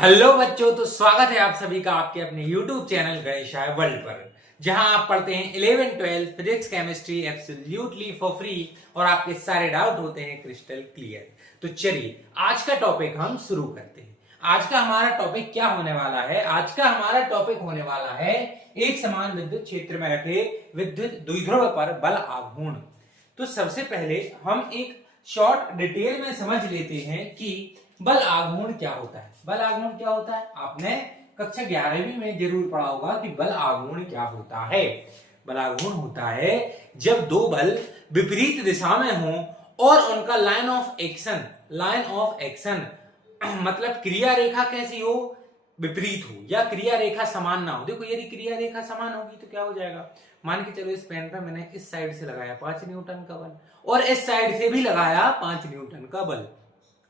Hello बच्चों, तो स्वागत है आप सभी का आपके अपने YouTube चैनल गणेशाय वर्ल्ड पर, जहां आप पढ़ते हैं 11 12 physics chemistry absolutely for free और आपके सारे डाउट होते हैं क्रिस्टल क्लियर। तो चलिए आज का टॉपिक हम शुरू करते हैं। आज का हमारा टॉपिक क्या होने वाला है? आज का हमारा टॉपिक होने वाला है एक समान विद्युत क्षेत्र में रखे विद्युत द्विध्रुव पर बल आघूर्ण। तो सबसे पहले हम एक शॉर्ट डिटेल में समझ लेते हैं कि बल आघूर्ण क्या होता है। बल आघूर्ण क्या होता है? आपने कक्षा 11वीं में जरूर पढ़ा होगा कि बल आघूर्ण क्या होता है। बल आघूर्ण होता है जब दो बल विपरीत दिशा में हों और उनका लाइन ऑफ एक्शन मतलब क्रिया रेखा कैसी हो? विपरीत हो या क्रिया रेखा समान ना हो। देखो यदि क्रिया रेखा समान होगी तो क्या हो जाएगा? मान के चलो इस पेन पे मैंने इस साइड से लगाया 5 न्यूटन का बल और इस साइड से भी लगाया 5 न्यूटन का बल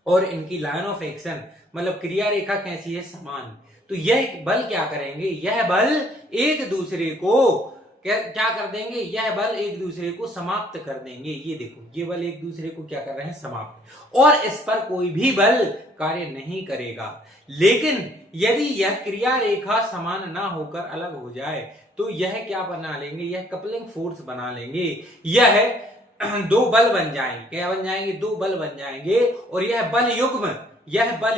और इनकी लाइन ऑफ एक्शन मतलब क्रिया रेखा कैसी है? समान। तो यह बल क्या करेंगे? यह बल एक दूसरे को क्या कर देंगे? यह बल एक दूसरे को समाप्त कर देंगे। ये देखो, ये बल एक दूसरे को क्या कर रहे हैं? समाप्त। और इस पर कोई भी बल कार्य नहीं करेगा। लेकिन यदि यह क्रिया रेखा समान ना होकर अलग हो जाए तो यह क्या बना लेंगे? यह कपलिंग फोर्स बना लेंगे। यह दो बल बन जाएंगे। क्या बन जाएंगे? दो बल बन जाएंगे और यह बल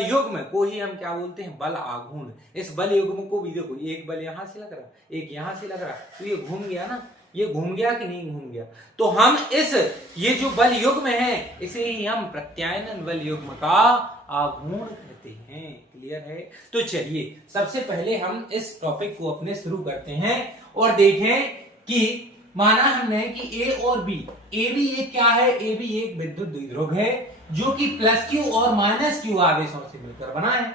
युग्म को ही हम क्या बोलते हैं? बल आघूर्ण। इस बल युग्म को भी देखो, एक बल यहां से लग रहा, एक यहां से लग रहा, तो ये घूम गया ना? ये घूम गया कि नहीं घूम गया? तो हम ये जो बल युग्म है इसे ही हम प्रत्यायनन बल युग्म का आघूर्ण कहते हैं। क्लियर है? तो चलिए सबसे पहले हम इस टॉपिक को अपने शुरू करते हैं और देखें कि माना हमने कि ए और बी, ए भी एक क्या है? ए भी एक विद्युत द्विध्रुव है जो कि प्लस क्यू और माइनस क्यू आवेशों से मिलकर बना है।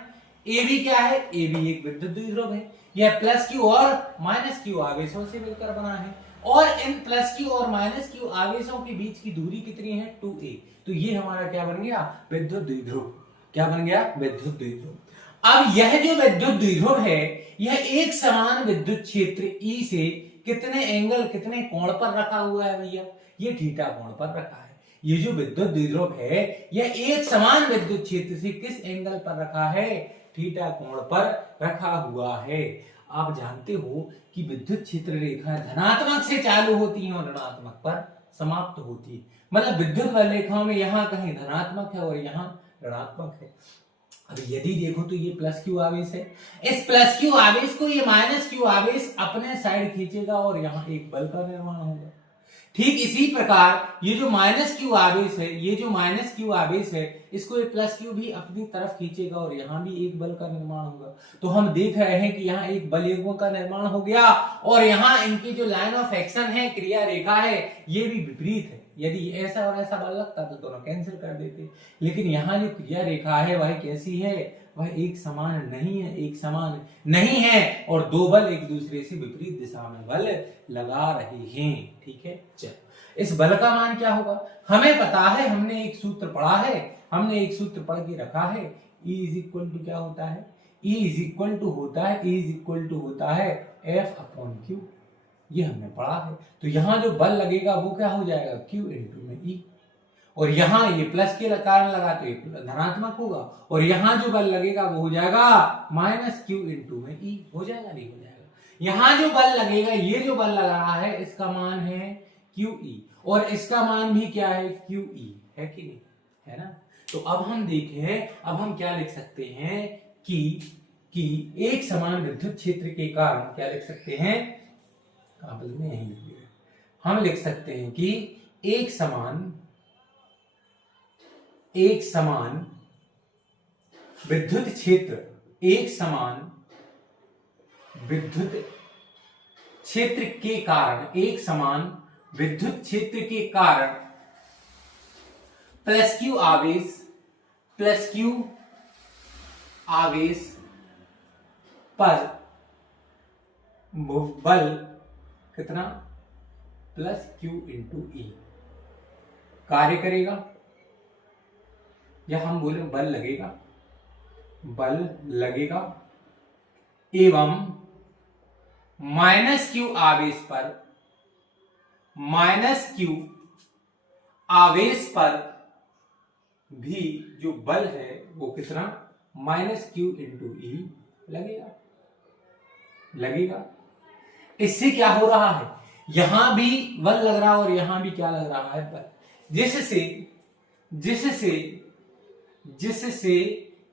ए भी क्या है? ए भी एक विद्युत द्विध्रुव है। यह प्लस क्यू और माइनस क्यू आवेशों से मिलकर बना है और इन प्लस क्यू और माइनस क्यू आवेशों के बीच की दूरी कितनी है? 2a। तो ये हमारा क्या बन गया? विद्युत द्विध्रुव। क्या बन गया? विद्युत द्विध्रुव। अब यह जो विद्युत द्विध्रुव है यह एक समान विद्युत क्षेत्र ई से कितने कोण पर रखा हुआ है भैया? ये थीटा कोण पर रखा है। ये जो विद्युत द्विध्रुव है यह एक समान विद्युत क्षेत्र से किस एंगल पर रखा है? थीटा कोण पर रखा हुआ है। आप जानते हो कि विद्युत क्षेत्र रेखा धनात्मक से चालू होती है और ऋणात्मक पर समाप्त होती है। मतलब विद्युत बल रेखाओं में यहाँ कहीं धनात्मक है और यहाँ ऋणात्मक है। अब यदि देखो तो ये प्लस क्यू आवेश है, इस प्लस क्यू आवेश को ये माइनस क्यू आवेश अपने साइड खींचेगा और यहाँ एक बल का निर्माण होगा। ठीक इसी प्रकार ये जो माइनस क्यू आवेश है, ये जो माइनस क्यू आवेश है इसको ये प्लस क्यू भी अपनी तरफ खींचेगा और यहाँ भी एक बल का निर्माण होगा। तो हम देख रहे हैं कि यहाँ एक बल युग्म का निर्माण हो गया और यहाँ इनकी जो लाइन ऑफ एक्शन है, क्रिया रेखा है, ये भी विपरीत है। यदि ऐसा और ऐसा बल लगता तो दोनों कैंसिल कर देते, लेकिन यहाँ जो क्रिया रेखा है वह कैसी है? वह एक समान नहीं है, एक समान नहीं है और दो बल एक दूसरे से विपरीत दिशा में बल लगा रहे हैं। ठीक है, चलो इस बल का मान क्या होगा? हमें पता है, हमने एक सूत्र पढ़ा है, हमने एक सूत्र पढ़ के रखा है। E इज इक्वल टू क्या होता है? E इज इक्वल टू होता है F अपॉन Q। ये हमने पढ़ा है। तो यहां जो बल लगेगा वो क्या हो जाएगा? Q इंटू में E। और यहां ये प्लस के कारण लगा तो ये धनात्मक होगा और यहां जो बल लगेगा वो हो जाएगा माइनस क्यू इंटू में ई। हो जाएगा? नहीं हो जाएगा? यहां जो बल लगेगा, ये जो बल लग रहा है इसका मान है क्यू ई और इसका मान भी क्या है? क्यू ई है कि नहीं? है ना? तो अब हम देखें, अब हम क्या लिख सकते हैं कि एक समान विद्युत क्षेत्र के कारण क्या लिख सकते हैं? कागज में यही लिखिएगा। हम लिख सकते हैं कि एक समान विद्युत क्षेत्र, एक समान विद्युत क्षेत्र के कारण, एक समान विद्युत क्षेत्र के कारण प्लस क्यू आवेश पर बल कितना? प्लस क्यू इंटू ई कार्य करेगा या हम बोले बल लगेगा एवं माइनस क्यू आवेश पर भी जो बल है वो कितना? माइनस क्यू इंटू ई लगेगा। इससे क्या हो रहा है, यहां भी बल लग रहा है और यहां भी क्या लग रहा है, बल, जिससे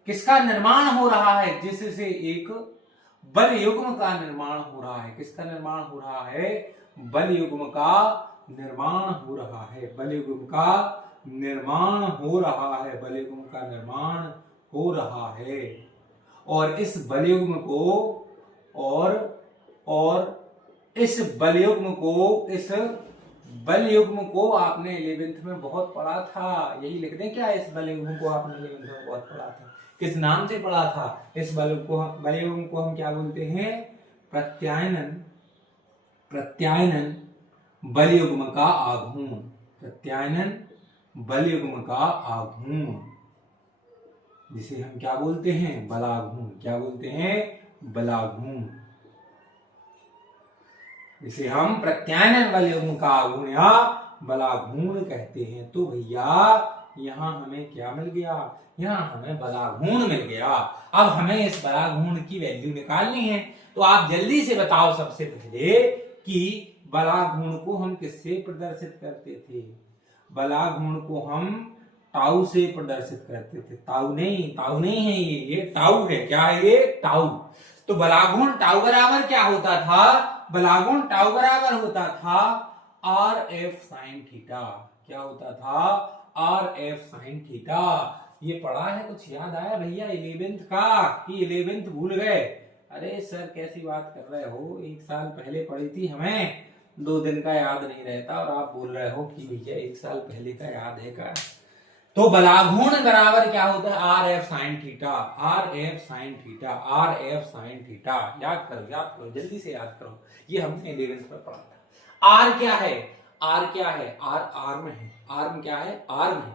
किसका निर्माण हो रहा है, जिससे एक बल युग्म का निर्माण हो रहा है। किसका निर्माण हो रहा है, बल युग्म का निर्माण हो रहा है। बल युग्म का निर्माण हो रहा है। बल युग्म का निर्माण हो रहा है। और इस बल युग्म को आपने 11th में बहुत पढ़ा था। यही लिख दें क्या, इस बल युग्म को आपने 11th में बहुत पढ़ा था। किस नाम से पढ़ा था, इस बल युग्म को हम क्या बोलते हैं, प्रत्यायनन बल युग्म का आघूर्ण। प्रत्यायनन बल युग्म का आघूर्ण, जिसे हम क्या बोलते हैं, बलाघूर्ण। क्या बोलते हैं, बलाघूर्ण। जिसे हम प्रत्यायनन बल युग्म का आघूर्ण या बलाघूर्ण कहते हैं। तो भैया यहां हमें क्या मिल गया, यहां हमें बलाघूर्ण मिल गया। अब हमें इस बलाघूर्ण की वैल्यू निकालनी है। तो आप जल्दी से बताओ सबसे पहले कि बलाघूर्ण को हम किससे प्रदर्शित करते थे। बलाघूर्ण को हम टाउ से प्रदर्शित करते थे। टाउ नहीं है, ये टाउ है। क्या है ये, टाउ। तो बलाघूर्ण टाउ बराबर क्या होता था, बलाघूर्ण टाउ बराबर होता था आर एफ साइन थीटा। क्या होता था, आर एफ साइन थीटा। ये पढ़ा है, कुछ याद आया भैया 11th का, कि 11th भूल गए। अरे सर कैसी बात कर रहे हो, 1 साल पहले पढ़ी थी, हमें 2 दिन का याद नहीं रहता और आप बोल रहे हो कि भैया 1 साल पहले का याद है का। तो बलाघूर्ण बराबर क्या होता है, are F sine theta. Are F sine theta, are F sine theta. याद करो जल्दी से याद करो, ये हमने 11th में पढ़ा था। आर क्या है, आर क्या है, आर्म है। आर्म क्या है, आर्म है।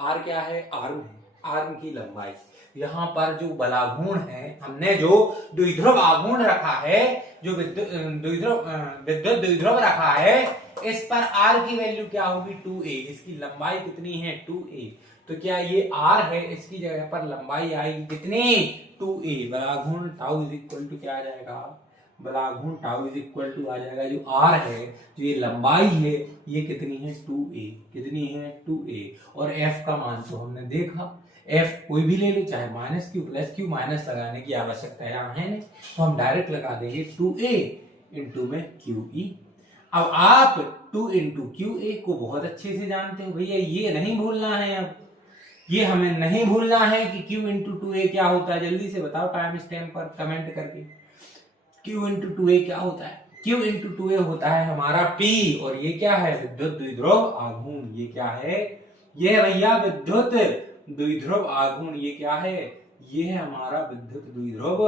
आर क्या है, आर्म है। आर्म की लंबाई। यहां पर जो बलाघूर्ण है, हमने जो द्विध्रुव आघूर्ण रखा है, जो विद्युत द्विध्रुव रखा है, इस पर आर की वैल्यू क्या होगी, 2a। इसकी लंबाई कितनी है, 2a। तो क्या ये आर है, इसकी जगह पर लंबाई आएगी कितनी, 2a। बलाघूर्ण टाउ इज इक्वल टू क्या आ जाएगा, बलाघूर्ण टाउ इज इक्वल टू आ जाएगा, जो आर है, जो ये लंबाई है, ये कितनी है, 2a। कितनी है, 2a। और f का मान तो हमने देखा, f कोई भी ले लो, चाहे minus Q plus Q, minus लगाने की आवश्यकता यहाँ है नहीं, तो हम डायरेक्ट लगा देंगे 2a इंटू में QE। अब आप 2 इंटू QA को बहुत अच्छे से जानते हो भैया, ये नहीं भूलना है। अब ये हमें नहीं भूलना है कि Q इंटू 2A क्या होता है। जल्दी से बताओ टाइम स्टैम्प पर कमेंट करके, Q इंटू 2A क्या होता है। Q इंटू 2A होता है हमारा P, और ये क्या है, विद्युत द्विध्रुव आघूर्ण। ये क्या है, ये है भैया विद्युत द्विध्रुव आघूर्ण। ये क्या है, ये है हमारा विद्युत द्विध्रुव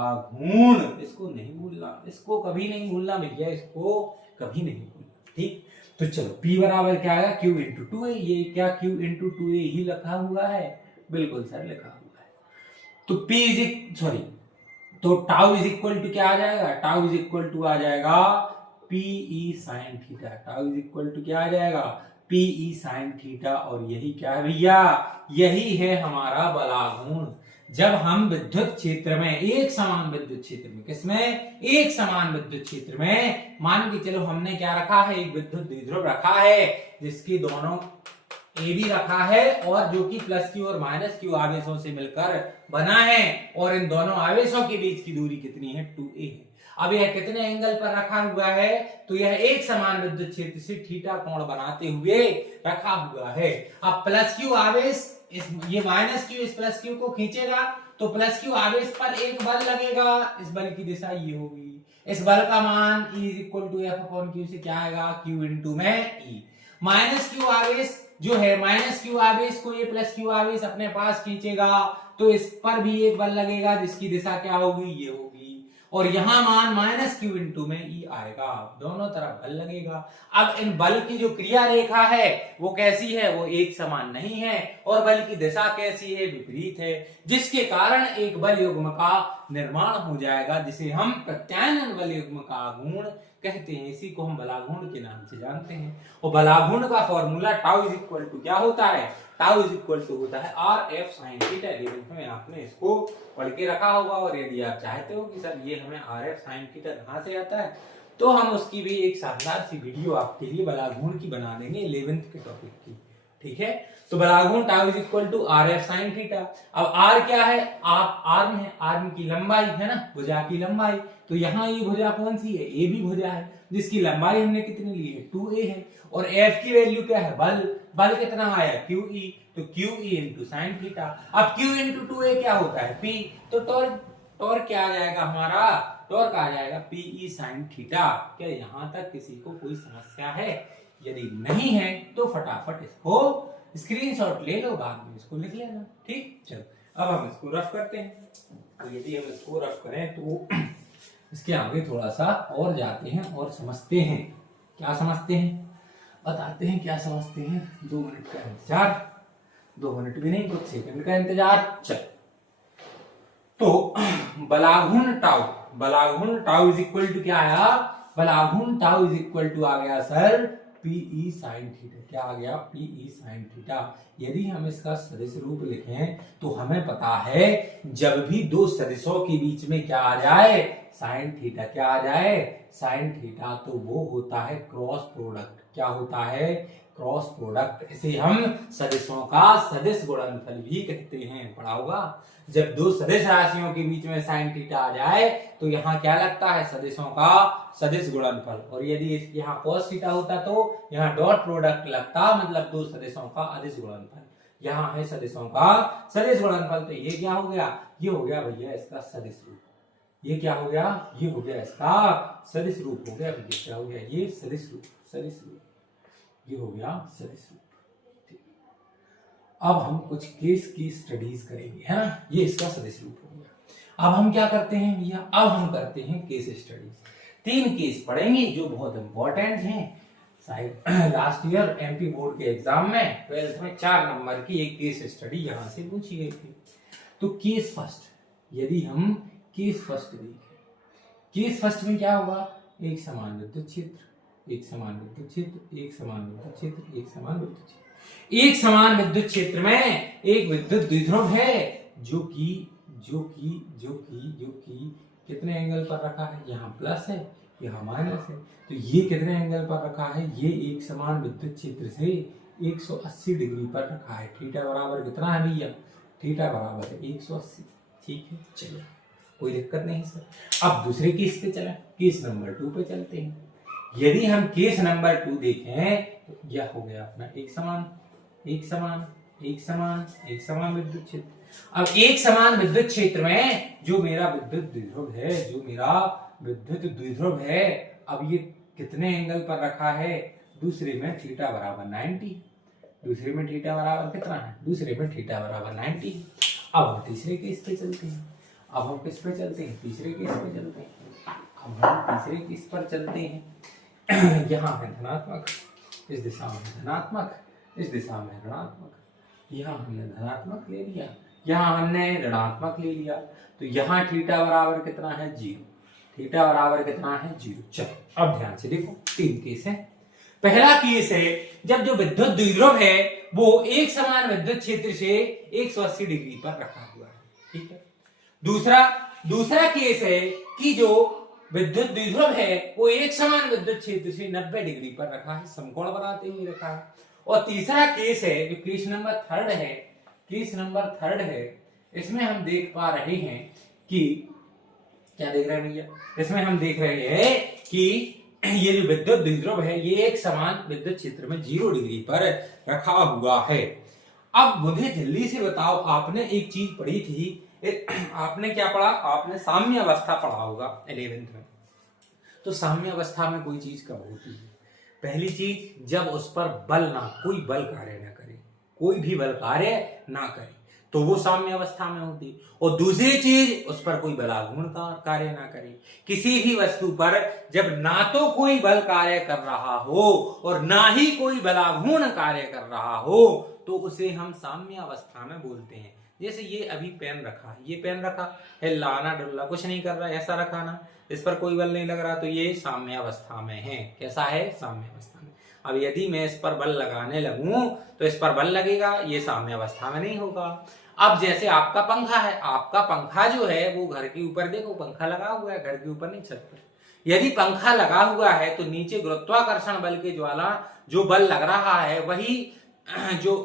आघूर्ण। इसको नहीं भूलना, इसको कभी नहीं भूलना भैया, इसको कभी नहीं भूलना, ठीक। तो चलो P बराबर क्या आएगा, Q इंटू 2A। ये क्या Q इंटू 2A ही लिखा हुआ है, बिल्कुल सर लिखा हुआ है। तो तो टाउ इज इक्वल टू क्या आ जाएगा, टाउ इज इक्वल टू आ जाएगा PE sine theta. Tau is equal to क्या आ जाएगा, PE साइन थीटा। और यही क्या है भैया, यही है हमारा बलाघूर्ण। जब हम विद्युत क्षेत्र में, एक समान विद्युत क्षेत्र में, किसमें, एक समान विद्युत क्षेत्र में, मान के चलो हमने क्या रखा है, एक विद्युत द्विध्रुव रखा है, जिसकी दोनों ए भी रखा है, और जो कि प्लस क्यू और माइनस क्यू आवेशों से मिलकर बना है, और इन दोनों आवेशों के बीच की दूरी कितनी है, 2a है। अब यह कितने एंगल पर रखा हुआ है, तो यह एक समान विद्युत क्षेत्र से थीटा कोण बनाते हुए रखा हुआ है। अब प्लस क्यू आवेश, ये माइनस क्यू इस प्लस क्यू को खींचेगा, तो प्लस क्यू आवेश पर एक बल लगेगा, इस बल की दिशा ये होगी। इस बल का मान E is equal to F upon Q से क्या आएगा, Q इंटू में E। माइनस क्यू आवेश जो है, माइनस क्यू आवेश को ये प्लस क्यू आवेश अपने पास खींचेगा, तो इस पर भी एक बल लगेगा, जिसकी दिशा क्या होगी, ये होगी। और यहां मान माइनस क्यू इंटू में E आएगा, दोनों तरफ बल लगेगा। अब इन बल की जो क्रिया रेखा है वो कैसी है, वो एक समान नहीं है, और बल की दिशा कैसी है, विपरीत है, जिसके कारण एक बल युग्म का निर्माण हो जाएगा, जिसे हम प्रत्यानयन बल युग्म का आघूर्ण कहते हैं। इसी को हम बलाघूर्ण के नाम से जानते हैं। और बलाघूर्ण का formula tau is equal to क्या होता है, टाउ इज इक्वल टू होता है आर एफ साइन थीटा। में आपने इसको पढ़ के रखा होगा। और यदि आप चाहते हो कि सर ये हमें आर एफ साइन थीटा कहाँ से आता है, तो हम उसकी भी एक शानदार सी वीडियो आपके लिए बलाघूर्ण की बना देंगे 11th के टॉपिक की, ठीक है। तो बलाघूर्ण tau is equal to R F sine theta. अब आर क्या है, आप आर्म है, आर्म की लंबाई है ना, भुजा की लंबाई। तो यहाँ ये भुजा कौन सी है, ए बी भुजा है, जिसकी लंबाई हमने कितनी ली है 2a है। और एफ की वैल्यू क्या है, बल, बल कितना आया QE, तो QE इंटू साइन थीटा। अब Q इंटू 2a क्या होता है P, तो टॉर्क क्या आ जाएगा हमारा, टॉर्क आ जाएगा PE साइन थीटा। क्या यहाँ तक किसी को कोई समस्या है? यदि नहीं है तो फटाफट इसको स्क्रीनशॉट ले लो, बाद में इसको लिख लेना, ठीक। चलो अब हम इसको रफ करते हैं। तो यदि हम इसको रफ करें तो इसके आगे थोड़ा सा और जाते हैं और समझते हैं। क्या समझते हैं, बताते हैं क्या समझते हैं। 2 मिनट का इंतजार, 2 मिनट भी नहीं, कुछ सेकंड का इंतजार। चल, तो बलाघूर्ण टाउ इज इक्वल टू क्या आया, बलाघूर्ण टाउ इज इक्वल टू आ गया सर PE साइन थीटा। क्या आ गया, PE साइन थीटा। यदि हम इसका सदिश रूप लिखें तो हमें पता है जब भी दो सदिशों के बीच में क्या आ जाए, साइन थीटा, क्या आ जाए, साइन थीटा, तो वो होता है क्रॉस प्रोडक्ट। क्या होता है, क्रॉस प्रोडक्ट। इसे हम सदिशों का सदिश गुणनफल भी कहते हैं, पढ़ा होगा। जब दो सदिश राशियों के बीच में साइन थीटा आ जाए तो यहाँ क्या लगता है, सदिशों का सदिश गुणनफल। और यदि यहाँ कॉस थीटा होता तो यहाँ डॉट प्रोडक्ट लगता, मतलब दो सदिशों का अदिश गुणनफल। यहाँ है सदिशों का सदिश गुणनफल, तो ये क्या हो गया, ये हो गया भैया इसका सदिश रूप। ये क्या हो गया, ये हो गया इसका सदिश रूप हो गया भैया। क्या हो गया, ये सदिश रूप, सदिश रूप, ये हो गया सदिश रूप। अब हम कुछ केस की स्टडीज करेंगे, है ना। ये इसका सदिश रूप हो गया। अब हम क्या करते हैं भैया, अब हम करते हैं केस स्टडीज। 3 केस पढ़ेंगे जो बहुत इंपॉर्टेंट हैं। शायद लास्ट ईयर MP बोर्ड के एग्जाम में 12th में 4 नंबर की एक केस स्टडी यहां से पूछी गई थी। तो केस फर्स्ट, यदि हम केस फर्स्ट देखें, केस फर्स्ट में क्या होगा, एक समान विद्युत क्षेत्र, एक समान विद्युत क्षेत्र, एक समान विद्युत क्षेत्र, एक समान विद्युत क्षेत्र। एक समान विद्युत क्षेत्र में एक विद्युत द्विध्रुव है जो कि कितने एंगल पर रखा है, यहाँ प्लस है, यहाँ माइनस है। तो ये कितने एंगल पर रखा है, ये एक समान विद्युत क्षेत्र से 180 डिग्री पर रखा है। थीटा बराबर कितना है भैया, थीटा बराबर है 180, ठीक है। चलिए कोई दिक्कत नहीं सर। अब दूसरे केस पे चलें, केस नंबर 2 पे चलते हैं। यदि हम केस नंबर 2 देखें तो यह हो गया अपना एक समान विद्युत क्षेत्र। अब एक समान विद्युत क्षेत्र में जो मेरा विद्युत द्विध्रुव है, अब ये कितने एंगल पर रखा है, दूसरे में थीटा बराबर 90, दूसरे में थीटा बराबर कितना है, दूसरे में थीटा बराबर 90। अब हम तीसरे केस पे चलते हैं। अब हम किस पे चलते हैं, तीसरे केस पे चलते हैं। अब हम तीसरे केस पर चलते हैं। यहाँ है धनात्मक, इस दिशा में धनात्मक, इस दिशा में ऋणात्मक। यहाँ हमने धनात्मक ले लिया, यहाँ हमने ऋणात्मक ले लिया। तो यहाँ थीटा बराबर कितना है 0, थीटा बराबर कितना है 0। चलो अब ध्यान से देखो, 3 केस है। पहला केस है जब जो विद्युत द्विध्रुव है वो एक समान विद्युत क्षेत्र से 180 डिग्री पर रखा हुआ है, ठीक है। दूसरा केस है कि जो विद्युत द्विध्रुव है वो एक समान विद्युत क्षेत्र से 90 डिग्री पर रखा है, समकोण बनाते हुए रखा है। और तीसरा केस है जो केस नंबर 3 है, इसमें हम देख पा रहे हैं कि क्या देख रहे हैं भैया, इसमें हम देख रहे हैं कि ये जो विद्युत द्विध्रुव है ये एक समान विद्युत क्षेत्र में 0 डिग्री पर रखा हुआ है। अब मुझे जल्दी से बताओ, आपने एक चीज पढ़ी थी, आपने क्या पढ़ा, आपने साम्य अवस्था पढ़ा होगा 11th में। तो साम्य अवस्था में कोई चीज कब होती है, पहली चीज जब उस पर कोई बल कार्य न करे, कोई भी बल कार्य ना करे, तो वो साम्य अवस्था में होती। और दूसरी चीज उस पर कोई बलाघूर्ण कार्य ना करे। किसी भी वस्तु पर जब ना तो कोई बल कार्य कर रहा हो और ना ही कोई बलाघूर्ण कार्य कर रहा हो तो उसे हम साम्य अवस्था में बोलते हैं। जैसे ये अभी पेन रखा, ये पेन रखा, हिलाना डुल्ला कुछ नहीं कर रहा, ऐसा रखा ना, इस पर कोई बल नहीं लग रहा, तो ये साम्यावस्था में है। कैसा है? साम्यावस्था में। अब यदि मैं इस पर बल लगाने लगूं तो इस पर बल लगेगा, ये साम्यावस्था में नहीं होगा। अब जैसे आपका पंखा है, आपका पंखा जो है वो घर के ऊपर, देखो पंखा लगा हुआ है घर के ऊपर नहीं, छत पर। यदि पंखा लगा हुआ है तो नीचे गुरुत्वाकर्षण बल के ज्वाला जो बल लग रहा है वही जो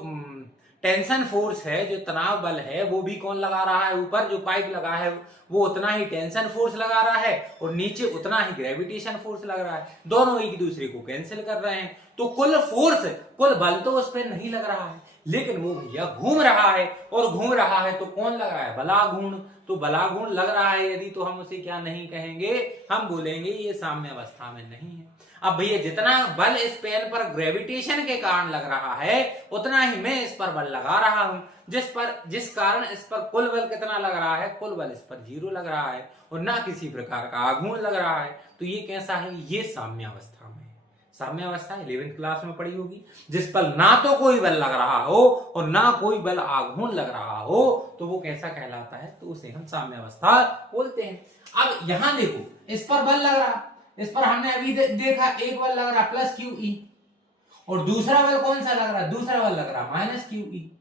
टेंशन फोर्स है, जो तनाव बल है, वो भी कौन लगा रहा है? ऊपर जो पाइप लगा है वो उतना ही टेंशन फोर्स लगा रहा है और नीचे उतना ही ग्रेविटेशन फोर्स लग रहा है। दोनों एक दूसरे को कैंसिल कर रहे हैं, तो कुल फोर्स, कुल बल तो उस पर नहीं लग रहा है, लेकिन वो भैया घूम रहा है, और घूम रहा है तो कौन लग रहा है? बलागुण। तो बलागुण लग रहा है यदि, तो हम उसे क्या नहीं कहेंगे? हम बोलेंगे ये साम्यावस्था में नहीं है। अब भैया जितना बल इस पेन पर ग्रेविटेशन के कारण लग रहा है उतना ही मैं इस पर बल लगा रहा हूं, जिस कारण इस पर कुल बल कितना लग रहा है? कुल बल इस पर 0 लग रहा है और ना किसी प्रकार का आघूर्ण लग रहा है। तो ये कैसा है? ये साम्यावस्था में। साम्यावस्था 11th क्लास में पढ़ी होगी, जिस पर ना तो कोई बल लग रहा हो और ना कोई बल आघूर्ण लग रहा हो, तो वो कैसा कहलाता है? तो उसे हम साम्यावस्था बोलते हैं। अब यहां देखो, इस पर बल लग रहा, इस पर हमने अभी देखा एक बल लग रहा प्लस क्यू ई, और दूसरा बल कौन सा लग रहा? दूसरा बल लग रहा माइनस क्यू ई।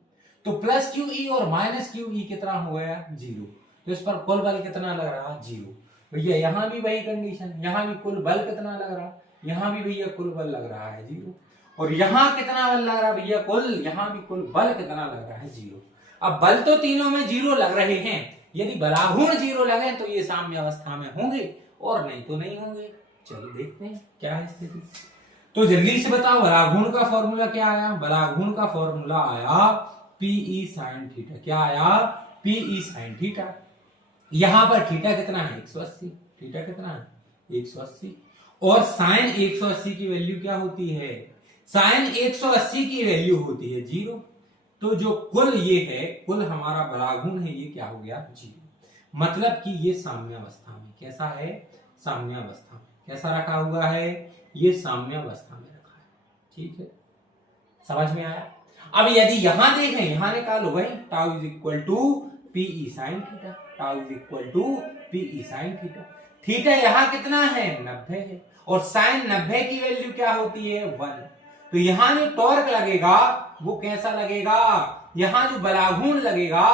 तो प्लस क्यू ई और माइनस क्यू ई कितना हो गया? 0। तो इस पर कुल बल कितना लग रहा? 0। भैया यहां भी वही कंडीशन, यहां भी कुल बल कितना लग रहा? यहां भी भैया कुल बल लग रहा है 0। और यहां कितना बल लग रहा भैया? कुल, यहां भी कुल बल कितना लग रहा है? 0। अब बल तो तीनों में 0 लग रहे हैं, यदि बलागुण 0 लगे तो ये साम्यावस्था में होंगे और नहीं तो नहीं होंगे। चलो देखते हैं क्या है स्थिति। तो जल्दी से बताओ बलागुण का फॉर्मूला क्या आया? बलागुण का फॉर्मूला आया पीई साइन थीटा। क्या आया? PE sine theta. यहां पर थीटा कितना है? 180। थीटा कितना है? 180। और साइन 180 की वैल्यू क्या होती है? साइन 180 की वैल्यू होती है 0। तो जो कुल ये है, कुल हमारा बलागुण है, ये क्या हो गया? 0। मतलब कि ये साम्यावस्था में। कैसा है? साम्यावस्था में। कैसा रखा हुआ है? ये साम्यावस्था में रखा है। ठीक है, समझ में आया? अब यदि यहां देखें, यहां निकालो भाई, tau is equal to PE sine theta. Tau is equal to PE sine theta. Theta यहां कितना है? 90 है, और साइन 90 की वैल्यू क्या होती है? 1। तो यहां जो टॉर्क लगेगा वो कैसा लगेगा? यहां जो बलागुण लगेगा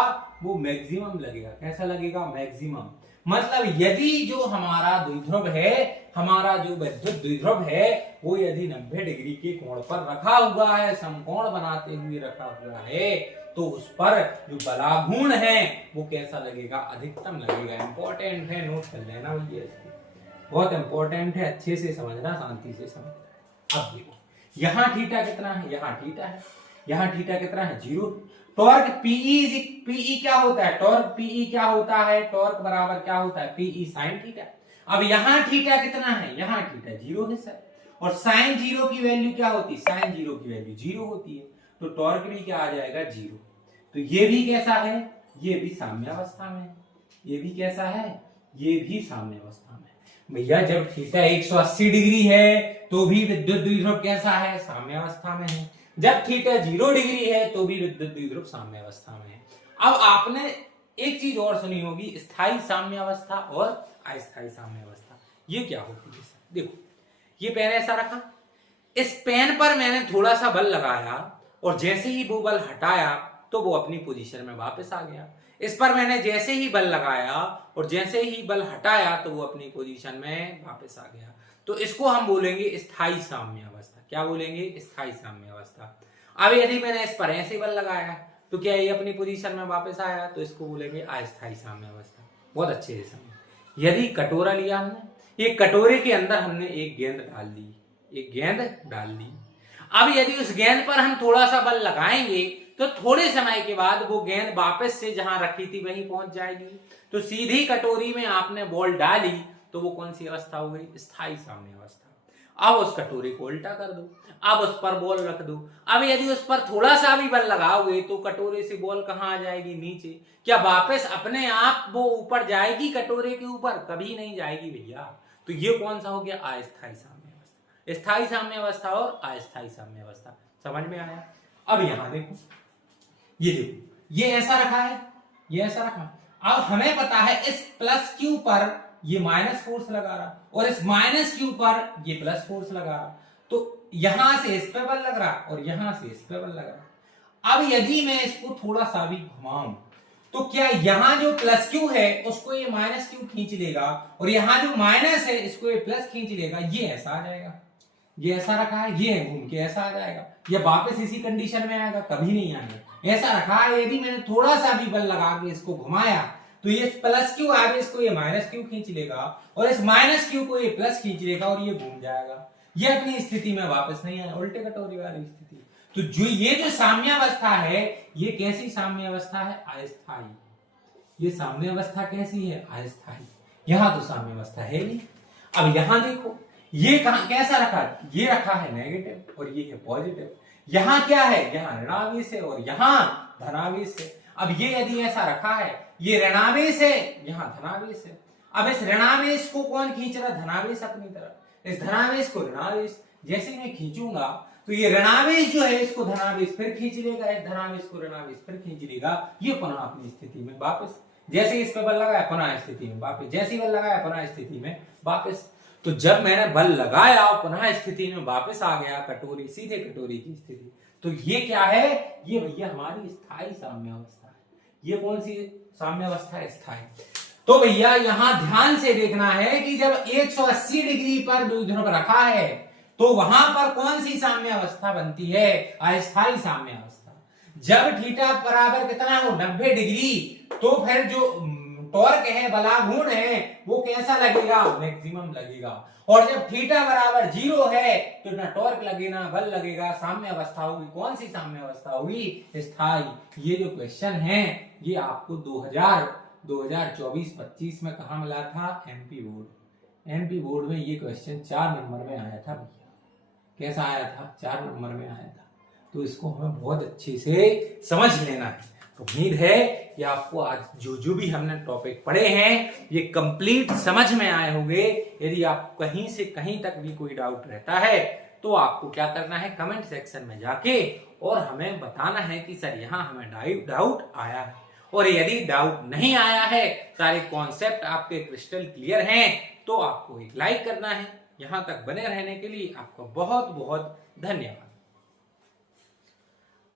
वो मैक्सिमम लगेगा। कैसा लगेगा? मैक्सिमम। मतलब यदि जो हमारा द्विध्रुव है, हमारा जो विद्युत द्विध्रुव है, वो यदि 90 डिग्री के कोण पर रखा हुआ है, समकोण बनाते हुए रखा हुआ है, तो उस पर जो बलागुण है वो कैसा लगेगा? अधिकतम लगेगा। इंपॉर्टेंट है, नोट कर लेना भैया, बहुत इंपॉर्टेंट है, अच्छे से समझना, शांति से समझना। अब देखो यहां थीटा कितना है? यहां थीटा है, यहां थीटा कितना है? 0। टॉर्क पीई क्या होता है? टॉर्क पीई क्या होता है? टॉर्क बराबर क्या होता है? PE sine theta. अब यहां थीटा कितना है? यहां थीटा 0 है सर, और साइन 0 की वैल्यू क्या होती है? साइन 0 की वैल्यू 0 होती है, तो टॉर्क भी क्या आ जाएगा? 0। तो ये भी कैसा है? ये भी साम्यावस्था में। ये भी कैसा है? ये भी साम्यावस्था में। भैया जब थीटा 180 डिग्री है तो भी विद्युत द्विध्रुव कैसा है? साम्यावस्था में है। जब थीटा 0 डिग्री है तो भी विद्युत द्विध्रुव साम्यावस्था में है। अब आपने एक चीज और सुनी होगी, स्थायी साम्यावस्था और अस्थायी साम्यावस्था। ये क्या होती है? देखो ये पेन ऐसा रखा, इस पेन पर मैंने थोड़ा सा बल लगाया और जैसे ही वो बल हटाया तो वो अपनी पोजीशन में वापस आ गया। इस पर मैंने जैसे ही बल लगाया और जैसे ही बल हटाया तो वो अपनी पोजीशन में वापस आ गया। तो इसको हम बोलेंगे स्थायी साम्यावस्था। क्या बोलेंगे? स्थायी साम्यावस्था। अब यदि मैंने इस पर ऐसे बल लगाया तो क्या ये अपनी पोजीशन में वापस आया? तो इसको बोलेंगे अस्थायी साम्यावस्था। बहुत अच्छे से समझ। यदि कटोरा लिया हमने, ये कटोरे के अंदर हमने एक गेंद डाल दी, एक गेंद डाल दी। अब यदि उस गेंद पर हम थोड़ा सा बल लगाएंगे तो थोड़े समय के बाद वो गेंद वापस से जहां रखी थी वहीं पहुंच जाएगी। तो सीधी कटोरी में आपने बॉल डाली तो वो कौन सी अवस्था हो गई? स्थायी साम्यावस्था। अब उस कटोरे को उल्टा कर दो, अब उस पर बॉल रख दो। अब यदि उस पर थोड़ा सा भी बल लगाओगे तो कटोरे से बॉल कहां आ जाएगी? नीचे। क्या वापस अपने आप वो ऊपर जाएगी कटोरे के ऊपर? कभी नहीं जाएगी भैया। तो ये कौन सा हो गया? अस्थायी साम्यावस्था। स्थायी साम्यावस्था और अस्थायी साम्यावस्था। समझ में आया? अब यहां देखो, ये देखो, ये ऐसा रखा है, ये ऐसा रखा। अब हमें पता है इस प्लस क्यू पर ये माइनस फोर्स लगा रहा और इस माइनस क्यू पर ये प्लस फोर्स लगा रहा, तो यहां से इस पे बल लग रहा और यहां से इस पे बल लग रहा। अब यदि मैं इसको थोड़ा सा भी घुमाऊं तो क्या यहां जो प्लस क्यू है उसको ये माइनस क्यू खींच लेगा और यहां जो माइनस है इसको ये प्लस खींच लेगा, ये ऐसा आ जाएगा। ये ऐसा रखा है, ये घूम के ऐसा आ जाएगा, ये वापस इसी कंडीशन में आएगा, कभी नहीं आएगा। ऐसा रखा है, यदि मैंने थोड़ा सा भी बल लगा के इसको घुमाया तो ये प्लस क्यू आगे इसको ये माइनस क्यू खींच लेगा और इस माइनस क्यू को ये प्लस खींच लेगा और ये घूम जाएगा, ये अपनी स्थिति में वापस नहीं आया, उल्टे कटोरी वाली स्थिति। तो जो ये जो साम्यावस्था है, ये कैसी साम्यावस्था है? अस्थायी। ये साम्यावस्था कैसी है? अस्थायी। यहां तो साम्यावस्था है नहीं। अब यहां देखो, ये कहां कैसा रखा? ये रखा है नेगेटिव और ये है पॉजिटिव। यहां क्या है? यहां ऋणावेश है और यहां धनावेश है। अब ये यदि ऐसा रखा है, ये ऋणावेश है, यहां धनावेश है। अब इस ऋणावेश को कौन खींच रहा? धनावेश अपनी तरफ। इस धनावेश को ऋणावेश, जैसे मैं खींचूंगा तो ये ऋणावेश जो है इसको धनावेश फिर खींच लेगा, इस धनावेश को ऋणावेश फिर खींच लेगा, ये पुनः अपनी स्थिति में वापस। जैसे इस पे बल लगाया पुनः स्थिति में वापस, जैसे बल लगाया पुनः स्थिति में वापस। तो जब मैंने बल लगाया और पुनः स्थिति में वापस आ गया, कटोरी सीधे कटोरी की स्थिति, तो ये क्या है? ये भैया हमारी स्थायी साम्यावस्था है। ये कौन सी साम्यावस्था है? स्थायी। तो भैया यहां ध्यान से देखना है कि जब 180 डिग्री पर द्विध्रुव रखा है तो वहां पर कौन सी साम्यावस्था बनती है? अस्थायी साम्यावस्था। जब थीटा बराबर कितना हो? 90 डिग्री, तो फिर जो टॉर्क है, बलाघूर्ण है, वो कैसा लगेगा? मैक्सिमम लगेगा। और जब थीटा बराबर 0 है तो ना टॉर्क लगेगा, बल लगेगा, साम्यावस्था होगी। कौन सी साम्यावस्था होगी? स्थायी। ये जो क्वेश्चन है ये आपको 2024-25 में कहा मिला था? MP board. एमपी बोर्ड में ये क्वेश्चन 4 नंबर में आया था भैया। कैसा आया था? 4 नंबर में आया था। तो इसको हमें बहुत अच्छे से समझ लेना है। तो उम्मीद है कि आपको आज जो भी हमने टॉपिक पढ़े हैं ये कंप्लीट समझ में आए होंगे। यदि आपको कहीं से कहीं तक भी कोई डाउट रहता है तो आपको क्या करना है? कमेंट सेक्शन में जाके और हमें बताना है कि सर यहाँ हमें डाउट आया है। और यदि डाउट नहीं आया है, सारे कॉन्सेप्ट आपके क्रिस्टल क्लियर हैं, तो आपको एक लाइक करना है। यहां तक बने रहने के लिए आपका बहुत बहुत धन्यवाद।